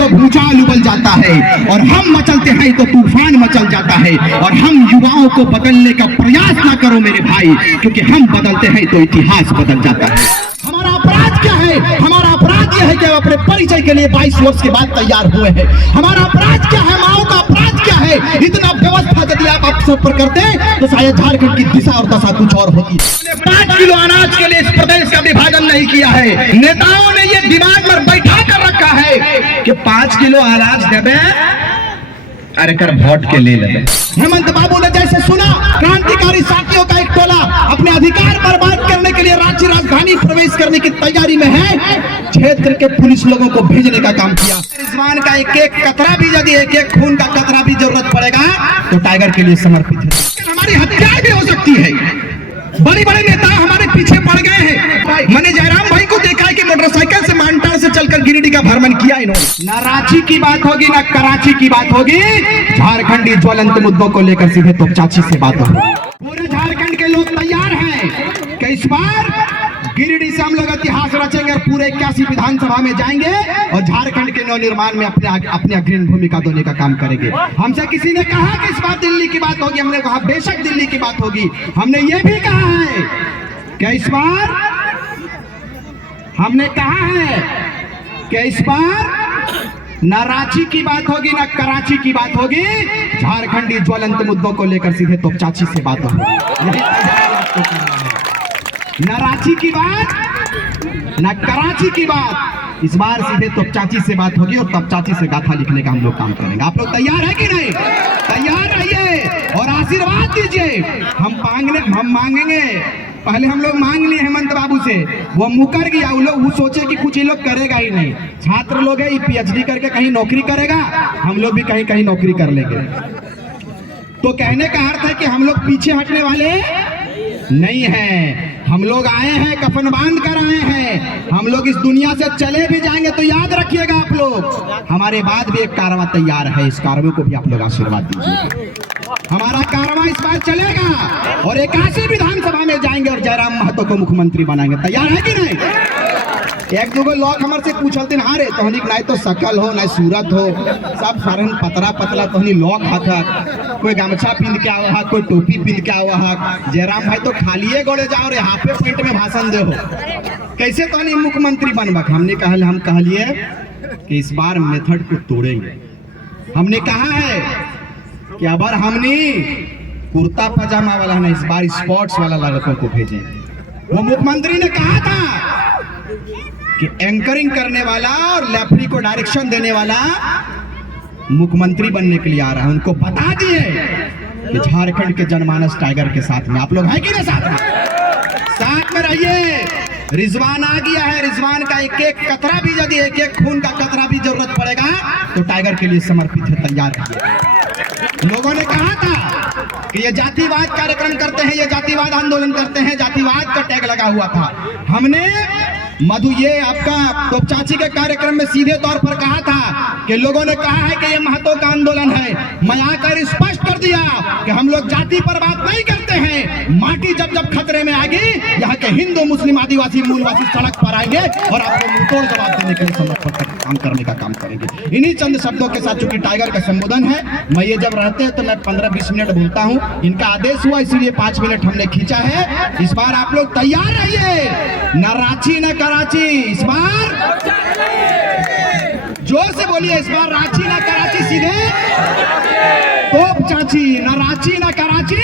तो भूचाल उबल जाता है, और हम मचलते हैं तो तूफान मचल जाता है। और हम युवाओं को बदलने का प्रयास ना करो मेरे भाई, क्योंकि हम बदलते हैं तो इतिहास बदल जाता है। हमारा अपराध क्या है? हमारा अपराध यह है कि हम अपने परिचय के लिए 22 वर्ष के बाद तैयार हुए हैं। हमारा अपराध क्या है? माओ का अपराध क्या है? इतना व्यवस्था यदि आप सब पर करते तो शायद झारखंड की दिशा और दशा कुछ और होती। 5 किलो अनाज के लिए इस प्रदेश का विभाजन नहीं किया है। नेताओं ने ये दिमाग पर बैठा कर रखा है कि 5 किलो अनाज देवे, अरे कर वोट के ले लेवे। हेमंत बाबू ने जैसे सुना क्रांतिकारी साथियों का एक टोला अपने अधिकार बर्बाद करने के लिए राज्य राजधानी प्रवेश करने की तैयारी में है, क्षेत्र के पुलिस लोगों को भेजने का काम किया। रिजवान का एक एक कतरा भी, यदि एक एक खून का कतरा भी जरूरत पड़ेगा तो टाइगर के लिए समर्पित है। हमारी हत्या भी हो सकती है। बड़े बड़े नेता हमारे पीछे पड़ गए हैं। मैंने जयराम भाई को देखा है कि मोटरसाइकिल से मानटार से चलकर गिरिडीह का भ्रमण किया इन्होंने। ना रांची की बात होगी ना कराची की बात होगी, झारखंडी ज्वलंत मुद्दों को लेकर सीधे तोपचाची से बात होगी। पूरे झारखंड के लोग तैयार हैं कि इस बार गिरिडीह से हम लोग इतिहास रचेंगे और पूरे 81 विधानसभा में जाएंगे और झारखंड के नवनिर्माण में अपने अग्रणी भूमिका देने का काम करेंगे। हमसे किसी ने कहा कि इस बार दिल्ली की बात होगी, हमने कहा बेशक दिल्ली की बात होगी। हमने ये भी कहा है कि इस बार हमने कहा है कि इस बार न रांची की बात होगी न कराची की बात होगी, झारखंडी ज्वलंत मुद्दों को लेकर सीधे तोपचाची से बात होगी। न रांची की बात न कराची की बात, इस बार सीधे तोपचाची से बात होगी और तोपचाची से गाथा लिखने का हम लोग काम करेंगे। आप लोग तैयार है कि नहीं? तैयार रहिए और आशीर्वाद दीजिए। हम मांगेंगे। पहले हम लोग मांग लिए हेमंत बाबू से, वो मुकर गया। वो सोचे कि कुछ ये लोग करेगा ही नहीं। छात्र लोग है, पीएचडी करके कहीं नौकरी करेगा, हम लोग भी कहीं कहीं नौकरी कर लेंगे। तो कहने का अर्थ है कि हम लोग पीछे हटने वाले नहीं है। हम लोग आए हैं, कफन बांध कर आए हैं। हम लोग इस दुनिया से चले भी जाएंगे तो याद रखिएगा आप लोग, हमारे बाद भी एक कारवां तैयार है। इस कारवां को भी आप लोग आशीर्वाद दीजिए। हमारा कारवां इस बार चलेगा और 81 विधानसभा में जाएंगे और जयराम महतो को मुख्यमंत्री बनाएंगे। तैयार है कि नहीं? एक दो लोग हमारे से पूछते हैं, हारे तो ना तो शकल हो ना सूरत हो, सब सारन पतला पतला तो लोग हाथ, कोई गमछा पिंध के आवा है, कोई टोपी पिंध के आवा है। जयराम भाई तो खालिए गोड़े जाओ रे, हाफे पेंट में भाषण दे हो, कैसे तो नहीं मुख्यमंत्री बनबक। हमने कहा, हम कहलिए कि इस बार मेथड को तोड़ेंगे। हमने कहा है कि अबर हमने कुर्ता पजामा वाला नहीं, इस बार स्पोर्ट्स वाला लड़कों को भेजेंगे। वो मुख्यमंत्री ने कहा था कि एंकरिंग करने वाला और लेफ्टी को डायरेक्शन देने वाला मुख्यमंत्री बनने के लिए आ रहा है। उनको बता दिए कि झारखंड के जनमानस टाइगर के साथ में। आप लोग हैं कि नहीं साथ में? साथ में रहिए। रिजवान आ गया है। रिजवान का एक एक कतरा भी, यदि एक एक खून का कतरा भी जरूरत पड़ेगा तो टाइगर के लिए समर्पित है। तैयार रहिए। लोगों ने कहा था कि ये जातिवाद कार्यक्रम करते हैं, ये जातिवाद आंदोलन करते हैं, जातिवाद का टैग लगा हुआ था। हमने मधु ये आपका तोपचाची के कार्यक्रम में सीधे तौर पर कहा था कि लोगों ने कहा है कि ये महतो का आंदोलन है। मैं आकर स्पष्ट कर दिया कि हम लोग जाति पर बात नहीं करते हैं। माटी जब जब खतरे में आएगी, यहाँ के हिंदू मुस्लिम आदिवासी मूलवासी सड़क पर आएंगे और आपको मुंहतोड़ जवाब देने के लिए समर्पण काम करने का काम करेंगे। इन्हीं चंद शब्दों के साथ, चूंकि टाइगर का संबोधन है, मैं ये जब रहते हैं तो मैं 15-20 मिनट बोलता हूँ। इनका आदेश हुआ इसलिए 5 मिनट हमने खींचा है। इस बार आप लोग तैयार रहिए। न रांची न कराची, इस बार जोर से बोलिए, इस बार रांची ना कराची, सीधे तोपचाची। ना रांची ना कराची,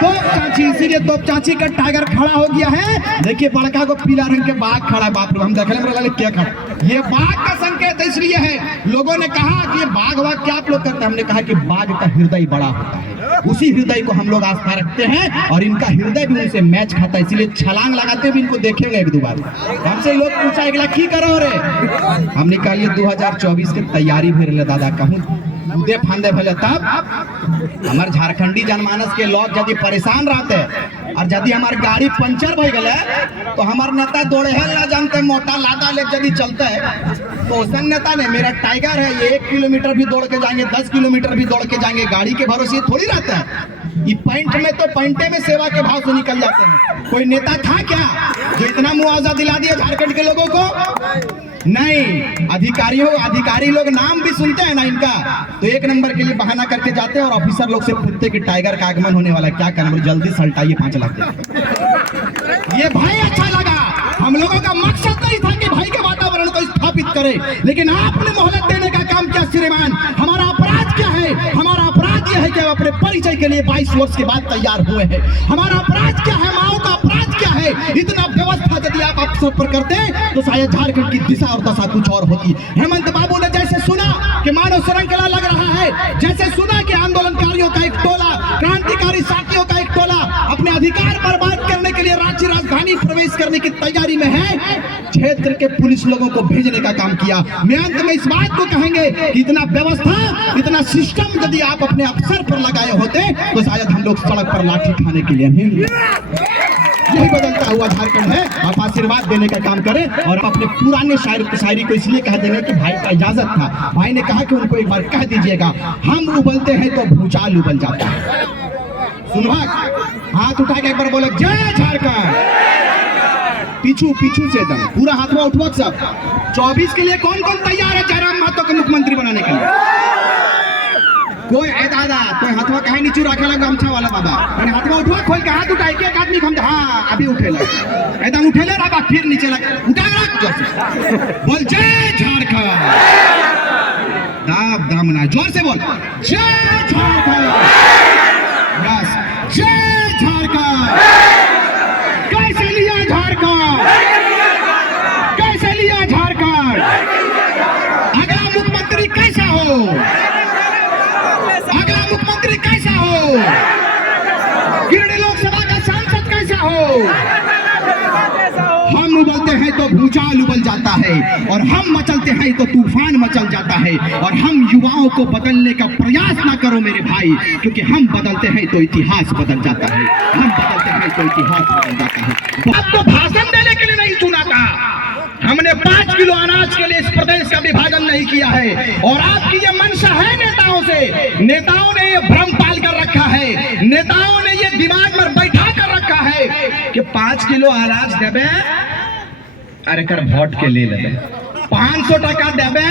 तोपचाची। इसीलिए तोपचाची का टाइगर खड़ा हो गया है। देखिए बड़का को पीला रंग के बाघ खड़ा है। बाप रे, हम देखने में क्या खड़ा, ये बाघ का संकेत इसलिए है। लोगों ने कहा कि ये बाघ वाघ क्या आप लोग करते हैं? हमने कहा कि बाघ का हृदय बड़ा होता है, उसी हृदय को हम लोग आस्था रखते हैं और इनका हृदय भी उनसे मैच खाता है। इसीलिए छलांग लगाते भी इनको देखेंगे 1-2 बार। हमसे लोग पूछा एक की करो रे, हमने कहा 2024 के तैयारी भी रहे दादा। कहूँ कूदे फांदे भले तब हमारे झारखंडी जनमानस के लोग यदि परेशान रहते और यदि हमारे गाड़ी पंचर हो गए तो हमारे नेता दौड़े है ना जानते, मोटा लादा ले यदि चलते है तो उसन नेता ने, मेरा टाइगर है, ये 1 किलोमीटर भी दौड़ के जाएंगे, 10 किलोमीटर भी दौड़ के जाएंगे। गाड़ी के भरोसे थोड़ी रहता है। ये पैंट में तो पैंटे में सेवा के भाव से निकल जाते हैं। कोई नेता था क्या जो इतना मुआवजा दिला दिया झारखंड के लोगों को? नहीं। अधिकारी लोग नाम भी सुनते हैं ना इनका, तो एक नंबर के लिए बहाना करके जाते हैं और ऑफिसर लोग से पूछते कि टाइगर का आगमन होने वाला है, क्या करना, जल्दी सल्टाइए 5 लाख दे। ये भाई अच्छा लगा, हम लोगों का मकसद नहीं था कि भाई के वातावरण को स्थापित करें, लेकिन आपने मोहलत देने का काम किया श्रीमान। हमारा अपराध क्या है? हमारा अपराध यह है कि हम अपने परिचय के लिए 22 वर्ष के बाद तैयार हुए हैं। हमारा अपराध क्या है? माओ का अपराध क्या है? इतना व्यवस्था यदि आप अवसर पर करते तो शायद झारखंड की दिशा और दशा कुछ और होती। हेमंत बाबू ने जैसे सुना कि मानव श्रृंखला लग रहा है, जैसे सुना कि आंदोलनकारियों का एक टोला, क्रांतिकारी साथियों का एक टोला अपने अधिकार बर्बाद करने के लिए राज्य राजधानी प्रवेश करने की तैयारी में है, क्षेत्र के पुलिस लोगों को भेजने का काम किया। मैं अंत में इस बात को कहेंगे कि इतना व्यवस्था, इतना सिस्टम यदि आप अपने अफसर पर लगाए होते तो शायद हम लोग सड़क पर लाठी खाने के लिए नहीं। यही बदलता हुआ झारखंड है। आप आशीर्वाद देने का काम करें और अपने पुराने शायरी को इसलिए कह देंगे कि भाई का इजाजत था, भाई ने कहा कि उनको एक बार कह दीजिएगा, हम उबलते हैं तो भूचाल उबल जाता है। सुनवा, हाथ उठा के एक बार बोले जय झारखंड। पीछू से एकदम पूरा हाथ में उठवा सब। 24 के लिए कौन कौन तैयार है जयराम महतो को मुख्यमंत्री बनाने के लिए? कोई दादा तो हाथवा कहीं नीचे रखे लगा गमछा वाला बाबा, मैंने हाथवा उठवा खोल के हाथ उठाए के एक आदमी हम, हाँ अभी उठेला एकदम उठेले रहा, फिर नीचे लगा उठा रख बोल जय झारखंड। दाम ना जोर से बोल जय झारखंड। बस जय झारखंड। कैसे लिया झारखंड? कैसे लिया झारखंड? अगला मुख्यमंत्री कैसा हो? अगला मुख्यमंत्री कैसा हो? गिरिडीह लोकसभा का सांसद कैसा हो? हम उबलते हैं तो भूचाल उबल जाता है, और हम मचलते हैं तो तूफान मचल जाता है। और हम युवाओं को बदलने का प्रयास ना करो मेरे भाई, क्योंकि हम बदलते हैं तो इतिहास बदल जाता है। हम बदलते हैं तो इतिहास बदल जाता है। आपको भाषण देने के लिए नहीं चुना था, हमने 5 किलो अनाज के लिए इस प्रदेश का विभाजन नहीं किया है। और आपकी ये मंशा है नेताओं से, नेताओं ने ये भ्रम पाल कर रखा है, नेताओं ने ये दिमाग में बैठा कर रखा है कि 5 किलो अनाज देवे, अरे कर वोट के ले लेवे, 500 टका देवे,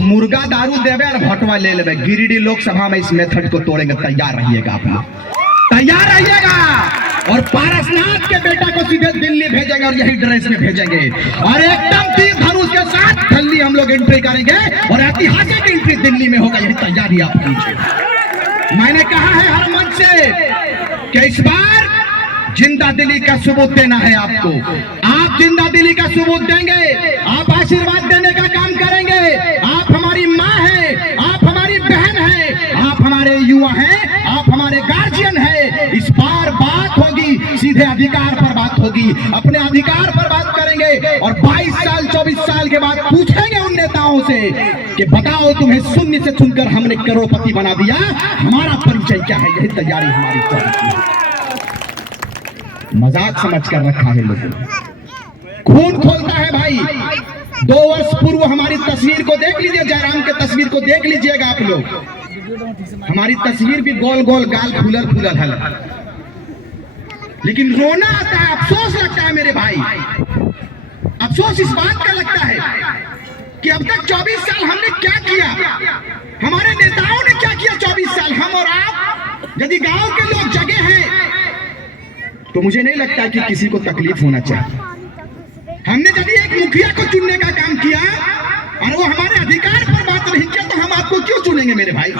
मुर्गा दारू देवे और भोटवा ले लेवे। गिरिडीह लोकसभा में इस मेथड को तोड़ेंगे, तैयार रहिएगा आप लोग, तैयार रहिएगा। और पारसनाथ के बेटा को सीधे दिल्ली भेजेंगे और यही ड्रेस में भेजेंगे, और एकदम तीर धनुष के साथ दिल्ली हम लोग एंट्री करेंगे, और ऐतिहासिक एंट्री दिल्ली में होगा। यही तैयारी आप कीजिए। मैंने कहा है हर मंच से कि इस बार जिंदा दिली का सबूत देना है आपको। आप जिंदा दिली का सबूत देंगे, आप आशीर्वाद देने का काम करेंगे। आप हमारी माँ हैं, आप हमारी बहन हैं, आप हमारे युवा हैं, आप हमारे गार्जियन हैं। इस बार बात होगी, सीधे अधिकार पर बात होगी, अपने अधिकार पर बात करेंगे। और 22 साल 24 साल के बाद पूछेंगे उन नेताओं से कि बताओ तुम्हें शून्य से चुनकर हमने करोड़पति बना दिया, हमारा परिचय क्या है? यही तैयारी हमारी है। मजाक समझ कर रखा है लोगों ने, खून खोलता है भाई। 2 वर्ष पूर्व हमारी तस्वीर को देख लीजिए, जयराम के तस्वीर को देख लीजिएगा आप लोग। हमारी तस्वीर भी गोल गोल गाल फूलल फूलल है, लेकिन रोना आता है, अफसोस लगता है मेरे भाई। अफसोस इस बात का लगता है कि अब तक 24 साल हमने क्या किया, हमारे नेताओं ने क्या किया 24 साल। हम और आप यदि गांव के लोग जगे हैं तो मुझे नहीं लगता कि किसी को तकलीफ होना चाहिए। हमने यदि एक मुखिया को चुनने का काम किया और वो हमारे अधिकार पर बात नहीं किया, तो हम आपको क्यों चुनेंगे मेरे भाई?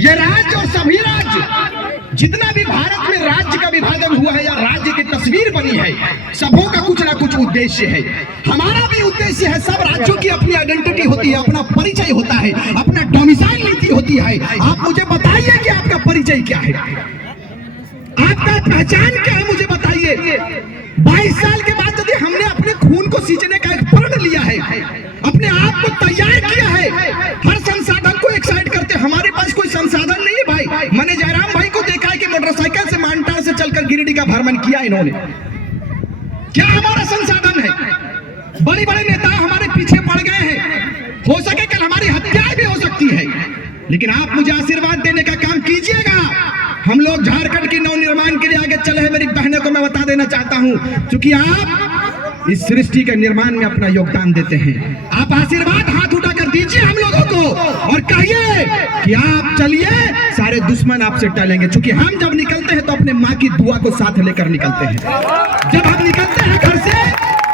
ये राज्य और सभी राज्य, जितना भी भारत में राज्य का विभाजन हुआ है या राज्य की तस्वीर बनी है, सबों का कुछ ना कुछ उद्देश्य है। हमारा भी उद्देश्य है। सब राज्यों की अपनी आइडेंटिटी होती है, अपना परिचय होता है, अपना डोमिसाइल नीति होती है। आप मुझे बताइए कि आपका परिचय क्या है, आपका पहचान क्या है, मुझे बताइए। 22 साल के बाद यदि हमने अपने खून को सींचने का एक प्रण लिया है, अपने आप को तैयार किया है, हर संसाधन को एक साइड करते, हमारे पास कोई संसाधन नहीं है भाई। मैंने जयराम भाई को देखा है कि मोटरसाइकिल से मानटार से चलकर गिरिडीह का भ्रमण किया इन्होंने। क्या हमारा संसाधन है? बड़े बड़े नेता हमारे पीछे पड़ गए हैं, हो सके कल हमारी हत्या भी हो सकती है, लेकिन आप मुझे आशीर्वाद देने का काम कीजिए हम लोग झारखंड के नवनिर्माण के लिए आगे चले हैं। मेरी बहनों को मैं बता देना चाहता हूं, क्योंकि आप इस सृष्टि के निर्माण में अपना योगदान देते हैं। आप आशीर्वाद हाथ उठाकर दीजिए हम लोगों को और कहिए कि आप चलिए, सारे दुश्मन आपसे टलेंगे। क्योंकि हम जब निकलते हैं तो अपने माँ की दुआ को साथ लेकर निकलते हैं। जब हम निकलते हैं घर से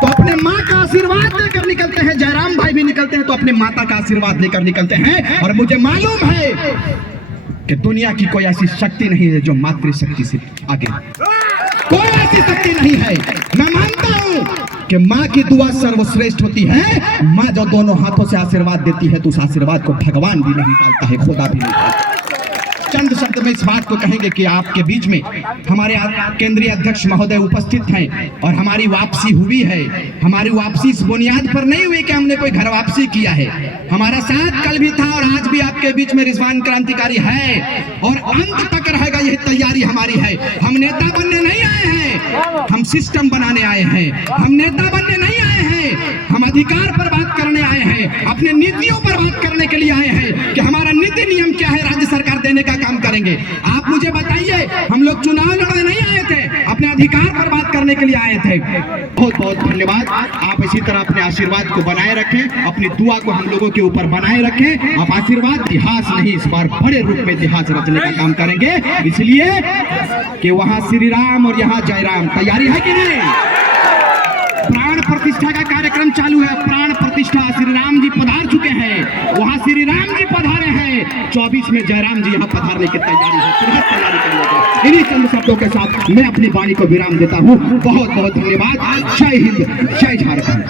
तो अपने माँ का आशीर्वाद लेकर निकलते हैं। जयराम भाई भी निकलते हैं तो अपने माता का आशीर्वाद लेकर निकलते हैं। और मुझे मालूम है कि दुनिया की कोई ऐसी शक्ति नहीं है जो मातृशक्ति से आगे, कोई ऐसी शक्ति नहीं है। मैं मानता हूं कि माँ की दुआ सर्वश्रेष्ठ होती है। माँ जो दोनों हाथों से आशीर्वाद देती है तो उस आशीर्वाद को भगवान भी नहीं डालता है, खुदा भी नहीं डालता। चंद शब्द में इस बात को कहेंगे कि आपके बीच में हमारे केंद्रीय अध्यक्ष महोदय उपस्थित हैं और हमारी वापसी हुई है। हमारी वापसी इस बुनियाद पर नहीं हुई कि हमने कोई घर वापसी किया है। हमारा साथ कल भी था और आज भी आपके बीच में रिजवान क्रांतिकारी है और अंत तक रहेगा। यही तैयारी हमारी है। हम नेता बनने नहीं आए हैं, हम सिस्टम बनाने आए हैं। हम नेता बनने नहीं आए हैं, हम अधिकार पर बात करने आए हैं, अपने नीतियों पर बात करने के लिए आए हैं कि हमारा नीति नियम क्या है, राज्य सरकार देने का काम करेंगे। आप मुझे बताइए, हम लोग चुनाव लड़ने नहीं आए थे, अपने अधिकार पर बात करने के लिए आए थे। बहुत बहुत धन्यवाद। आप इसी तरह अपने आशीर्वाद को बनाए रखें, अपनी दुआ को हम लोगों के ऊपर बनाए रखें। आप आशीर्वाद इतिहास नहीं, इस बार बड़े रूप में इतिहास रचने का काम करेंगे, इसलिए कि वहां श्री राम और यहाँ जयराम। तैयारी है कि नहीं? प्राण प्रतिष्ठा का कार्यक्रम चालू है। प्राण प्रतिष्ठा, श्री राम जी पधार चुके हैं, वहां श्री राम जी पधारे हैं। 24 में जयराम जी यहाँ पधारने की तैयारी है। तैयारी करिएगा। इन्हीं चंद शब्दों के साथ मैं अपनी वाणी को विराम देता हूँ। बहुत बहुत धन्यवाद। जय हिंद, जय झारखंड।